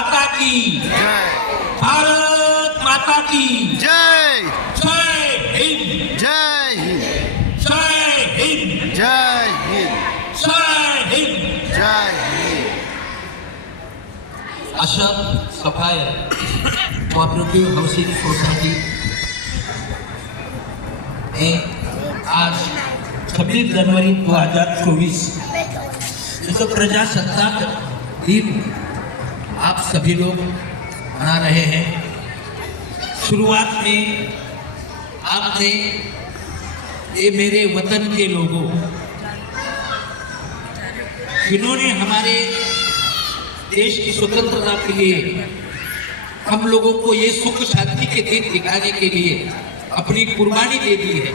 माता की जय भारत माता की जय जय हिंद जय हिंद जय हिंद जय हिंद जय हिंद। जय Hind. Ashok sapphire cooperative housing society में आज 26 जनवरी 2024 जो प्रजासत्ताक दिन आप सभी लोग मना रहे हैं। शुरुआत में आपने ये मेरे वतन के लोगों जिन्होंने हमारे देश की स्वतंत्रता के लिए हम लोगों को ये सुख शांति के दिन दिखाने के लिए अपनी कुर्बानी दे दी है,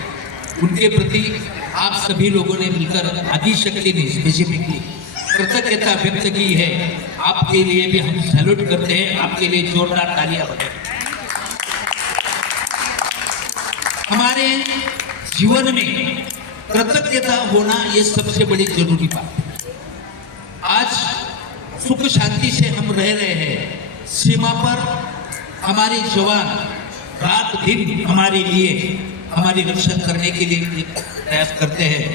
उनके प्रति आप सभी लोगों ने मिलकर आदिशक्ति ने स्पेसिफिकली कृतज्ञता व्यक्त की है। आपके लिए भी हम सैल्यूट करते हैं, आपके लिए जोरदार तालियां बजाएं। हमारे जीवन में कृतज्ञता होना ये सबसे बड़ी जरूरी बात है। आज सुख शांति से हम रह रहे हैं, सीमा पर हमारे जवान रात दिन हमारे लिए हमारी रक्षा करने के लिए प्रयास करते हैं,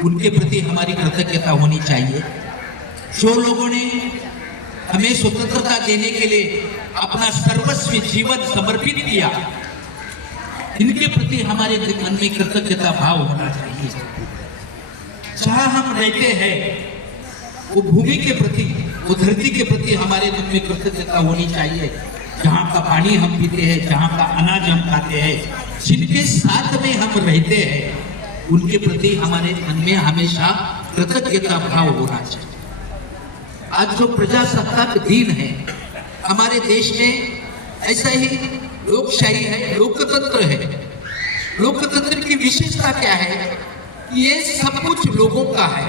उनके प्रति हमारी कृतज्ञता होनी चाहिए। जो लोगों ने हमें स्वतंत्रता देने के लिए अपना सर्वस्व जीवन समर्पित किया, इनके प्रति हमारे मन में कृतज्ञता भाव होना चाहिए। जहां हम रहते हैं वो भूमि के प्रति, वो धरती के प्रति हमारे मन में कृतज्ञता होनी चाहिए। जहाँ का पानी हम पीते हैं, जहाँ का अनाज हम खाते हैं, जिनके साथ में हम रहते हैं, उनके प्रति हमारे मन में हमेशा कृतज्ञता भाव होना चाहिए। आज जो प्रजासत्ताक दिन है हमारे देश में, ऐसा ही लोकशाही है, लोकतंत्र है। लोकतंत्र की विशेषता क्या है? ये सब कुछ लोगों का है।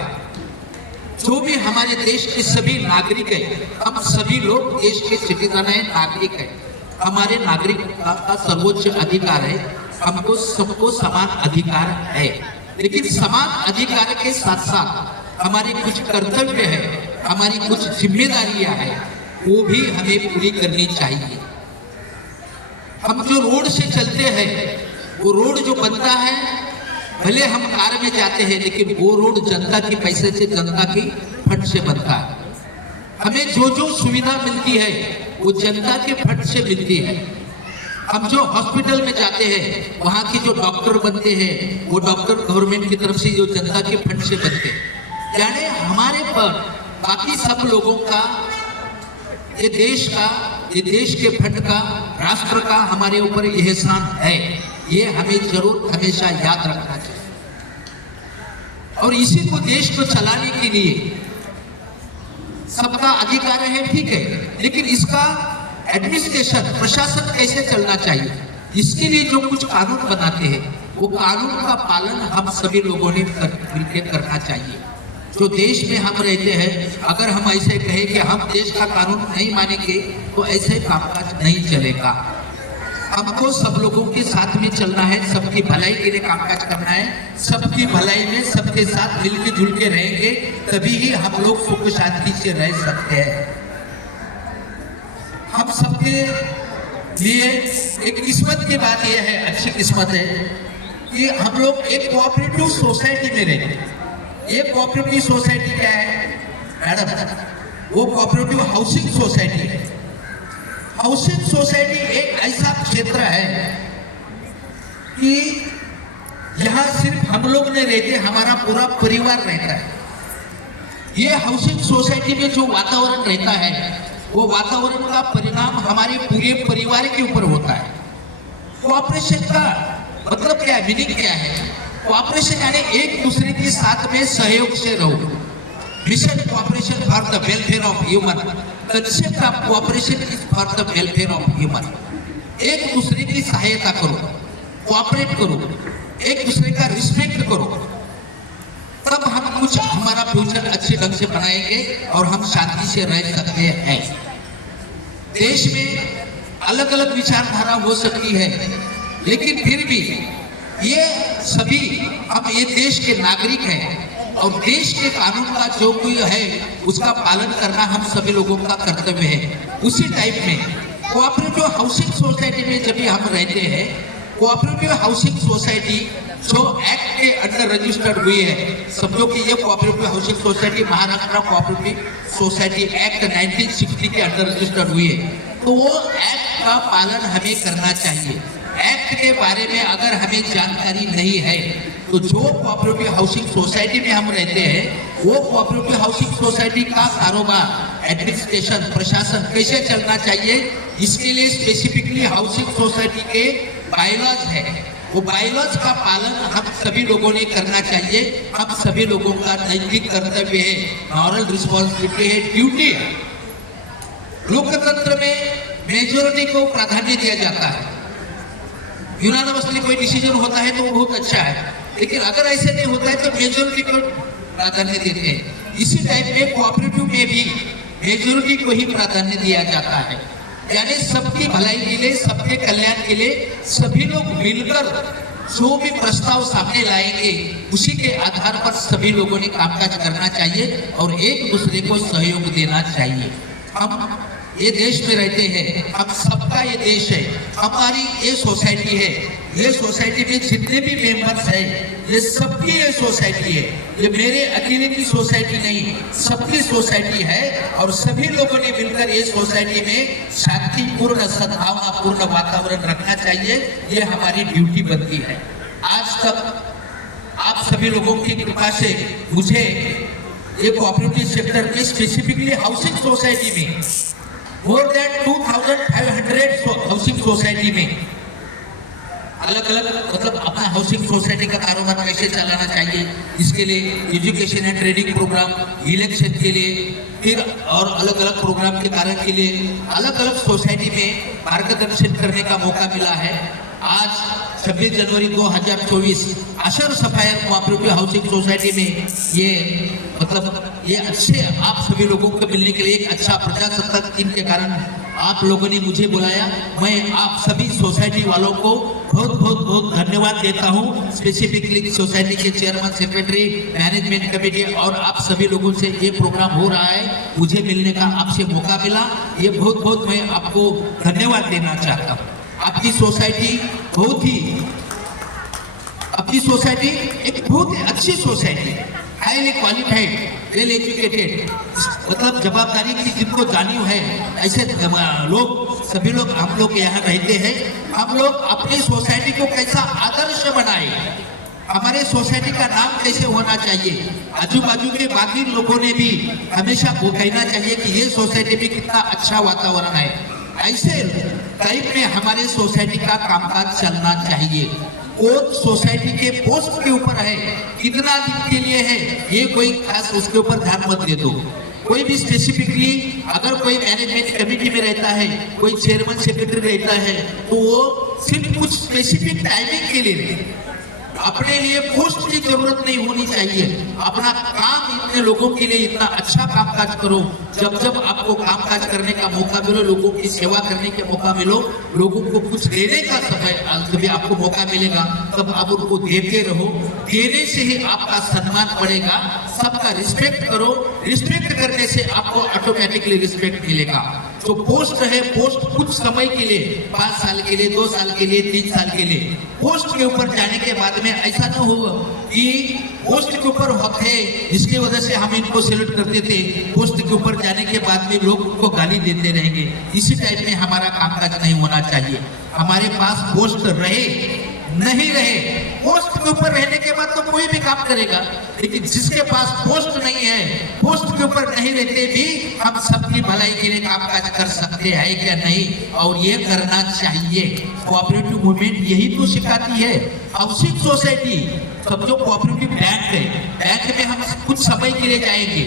जो भी हमारे देश के सभी नागरिक हैं, हम सभी लोग देश के सिटीजन हैं, नागरिक हैं। हमारे नागरिक का सर्वोच्च अधिकार है, हमको सबको समान अधिकार है। लेकिन समान अधिकार के साथ साथ हमारी कुछ कर्तव्य है, हमारी कुछ जिम्मेदारियां हैं, वो भी हमें पूरी करनी चाहिए। हम जो रोड से चलते हैं, वो रोड जो बनता है, भले हम कार में जाते हैं, लेकिन वो रोड जनता के पैसे से, जनता की फंड से बनता है। हमें जो जो सुविधा मिलती है वो जनता के फंड से मिलती है। हम जो हॉस्पिटल में जाते हैं, वहाँ के जो डॉक्टर बनते हैं, वो डॉक्टर गवर्नमेंट की तरफ से, जो जनता के फंड से बनते हैं। यानी हमारे पर बाकी सब लोगों का, ये देश के फंड का, राष्ट्र का हमारे ऊपर एहसान है। ये हमें जरूर हमेशा याद रखना चाहिए। और इसी को, देश को चलाने के लिए सबका अधिकार है, ठीक है, लेकिन इसका एडमिनिस्ट्रेशन, प्रशासन कैसे चलना चाहिए, इसके लिए जो कुछ कानून बनाते हैं, वो कानून का पालन हम सभी लोगों ने मिलकर करना चाहिए। जो देश में हम रहते हैं, अगर हम ऐसे कहें कि हम देश का कानून नहीं मानेंगे, तो ऐसे कामकाज नहीं चलेगा। हमको सब लोगों के साथ में चलना है, सबकी भलाई के लिए कामकाज करना है। सबकी भलाई में सबके साथ मिलके जुल के रहेंगे, तभी ही हम लोग सुख शांति से रह सकते हैं। हम सबके लिए एक किस्मत की बात यह है, अच्छी किस्मत है कि हम लोग एक कोऑपरेटिव सोसाइटी में रहते हैं। ये कोऑपरेटिव सोसाइटी क्या है मैडम? वो कोऑपरेटिव हाउसिंग सोसाइटी है। हाउसिंग सोसाइटी एक ऐसा क्षेत्र है कि यहाँ सिर्फ हम लोग नहीं रहते, हमारा पूरा परिवार रहता है। ये हाउसिंग सोसाइटी में जो वातावरण रहता है, वो वातावरण का परिणाम हमारे पूरे परिवार के ऊपर होता है। कोऑपरेशन का मतलब क्या है, मीनिंग क्या है? कोऑपरेशन यानी एक दूसरे के साथ में सहयोग से रहो। Mission cooperation for the welfare of human, concept of cooperation is for the welfare of human. एक दूसरे की सहायता करो, कोऑपरेट करो, एक दूसरे का रिस्पेक्ट करो, तब हम कुछ हमारा फ्यूचर अच्छे ढंग से बनाएंगे और हम शांति से रह सकते हैं। देश में अलग अलग विचारधारा हो सकती है, लेकिन फिर भी ये सभी, हम ये देश के नागरिक हैं और देश के कानून का जो कोई है उसका पालन करना हम सभी लोगों का कर्तव्य है। उसी टाइप में कोऑपरेटिव हाउसिंग सोसाइटी में जब भी हम रहते हैं, कोऑपरेटिव हाउसिंग सोसाइटी जो एक्ट के अंडर रजिस्टर्ड हुई है, समझो कि ये cooperative housing society Maharashtra cooperative society act 1960 के अंडर रजिस्टर्ड हुई है, तो वो एक्ट का पालन हमें करना चाहिए। एक्ट के बारे में अगर हमें जानकारी नहीं है तो जो कोऑपरेटिव हाउसिंग सोसाइटी में हम रहते हैं, वो कोऑपरेटिव हाउसिंग सोसाइटी का कारोबार, एडमिनिस्ट्रेशन, प्रशासन कैसे चलना चाहिए, इसके लिए स्पेसिफिकली हाउसिंग सोसाइटी के बायलॉज है। वो बायलॉज का पालन हम सभी लोगों ने करना चाहिए। हम सभी लोगों का नैतिक कर्तव्य है, मॉरल रिस्पॉन्सिबिलिटी है, ड्यूटी है। लोकतंत्र में मेजोरिटी को प्राधान्य दिया जाता है। यूनानिमसली कोई डिसीजन होता है तो वो बहुत अच्छा है, लेकिन अगर ऐसे नहीं होता है तो मेजोरिटी को प्राधान्य देते हैं। इसी टाइप में कोऑपरेटिव में भी मेजोरिटी को ही प्राधान्य दिया जाता है, यानी सबकी भलाई के लिए, सबके कल्याण के लिए सभी लोग मिलकर जो भी प्रस्ताव सामने लाएंगे उसी के आधार पर सभी लोगों ने कामकाज करना चाहिए और एक दूसरे को सहयोग देना चाहिए। हम ये देश में रहते हैं, हम सबका ये देश है, हमारी ये सोसाइटी है। ये सोसाइटी में जितने भी मेंबर्स हैं, ये सबकी ये सोसाइटी है। ये मेरे अकेले की सोसाइटी नहीं, सबकी सोसाइटी है और सभी लोगों ने मिलकर ये सोसाइटी में शांतिपूर्ण, सद्भावनापूर्ण वातावरण रखना चाहिए। ये हमारी ड्यूटी बनती है। आज तक आप सभी लोगों की कृपा से मुझे ये कोऑपरेटिव सेक्टर में, स्पेसिफिकली हाउसिंग सोसाइटी में, मोर देन 2500 हाउसिंग सोसाइटी में अलग अलग, मतलब अपना हाउसिंग सोसाइटी का कारोबार कैसे चलाना चाहिए, इसके लिए education and training programme, election के लिए, फिर और अलग अलग प्रोग्राम के कारण के लिए अलग अलग सोसाइटी में मार्गदर्शन करने का मौका मिला है। आज 26 जनवरी 2024 Ashar Sapphire cooperative housing society में ये अच्छे आप सभी लोगों को मिलने के लिए एक अच्छा प्रजासत्ताक दिन के कारण आप लोगों ने मुझे बुलाया। मैं आप सभी सोसाइटी वालों को बहुत धन्यवाद देता हूँ। स्पेसिफिकली सोसाइटी के चेयरमैन, सेक्रेटरी, मैनेजमेंट कमेटी और आप सभी लोगों से ये प्रोग्राम हो रहा है, मुझे मिलने का आपसे मौका मिला, ये बहुत मैं आपको धन्यवाद देना चाहता हूँ। आपकी सोसाइटी एक बहुत ही अच्छी society, highly qualified, well educated, मतलब जवाबदारी की जिनको जानी है, ऐसे लोग, सभी लोग, हम लोग यहाँ रहते हैं। हम लोग अपनी सोसाइटी को कैसा आदर्श बनाए, हमारे सोसाइटी का नाम कैसे होना चाहिए, आजू बाजू के बाकी लोगों ने भी हमेशा वो कहना चाहिए कि ये सोसाइटी में कितना अच्छा वातावरण है। ऐसे टाइप में हमारे सोसाइटी का कामकाज चलना चाहिए। वो सोसाइटी के पोस्ट के ऊपर है, कितना दिन के लिए है, ये कोई खास उसके ऊपर ध्यान मत दे दो। कोई भी स्पेसिफिकली अगर कोई मैनेजमेंट कमेटी में रहता है, कोई चेयरमैन, सेक्रेटरी रहता है, तो वो सिर्फ कुछ स्पेसिफिक टाइमिंग के लिए, अपने लिए पोस्ट की जरूरत नहीं होनी चाहिए। अपना काम इतने लोगों के लिए इतना अच्छा कामकाज करो, जब आपको कामकाज करने का मौका मिलो, लोगों की सेवा करने का मौका मिलो, लोगों को कुछ देने का समय जब आपको मौका मिलेगा तब आप उनको देते रहो। देने से ही आपका सम्मान बढ़ेगा। सबका रिस्पेक्ट करो, रिस्पेक्ट करने से आपको ऑटोमेटिकली रिस्पेक्ट मिलेगा। जो पोस्ट है, पोस्ट कुछ समय के लिए, 5 साल के लिए, 2 साल के लिए, 3 साल के लिए, पोस्ट के ऊपर जाने के बाद में ऐसा न हो कि पोस्ट के ऊपर हक है जिसकी वजह से हम इनको सेल्यूट करते थे, पोस्ट के ऊपर जाने के बाद में लोग उनको गाली देते रहेंगे। इसी टाइप में हमारा कामकाज नहीं होना चाहिए। हमारे पास पोस्ट रहे नहीं रहे, पोस्ट के ऊपर रहने के बाद तो कोई भी काम करेगा, लेकिन जिसके पास पोस्ट नहीं है, पोस्ट के ऊपर नहीं रहते भी हम सबकी भलाई के लिए कामकाज कर सकते हैं क्या नहीं, और ये करना चाहिए। कोऑपरेटिव मूवमेंट यही तो सिखाती है। हाउसिंग सोसाइटी, सब जो कोऑपरेटिव बैंक है, बैंक में हम कुछ समय के लिए जाएंगे,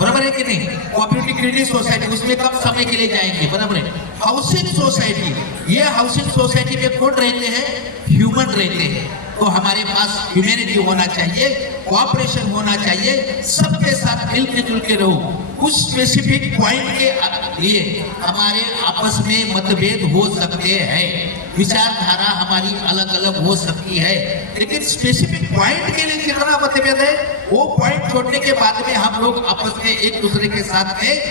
बराबर है कि नहीं? कोऑपरेटिव क्रेडिट सोसाइटी, उसमें कम समय के लिए जाएंगे, बराबर है। हाउसिंग सोसाइटी, ये हाउसिंग सोसाइटी में कौन रहते हैं? ह्यूमन रहते हैं। तो हमारे पास ह्यूमैनिटी होना चाहिए, कोऑपरेशन होना चाहिए, सबके साथ मिलके जुल के रहो। कुछ स्पेसिफिक पॉइंट के लिए हमारे आपस में मतभेद हो सकते हैं, विचारधारा हमारी अलग अलग हो सकती है, लेकिन स्पेसिफिक पॉइंट के लिए कितना मतभेद है, वो पॉइंट छोड़ने के बाद में हम लोग आपस में एक दूसरे के साथ में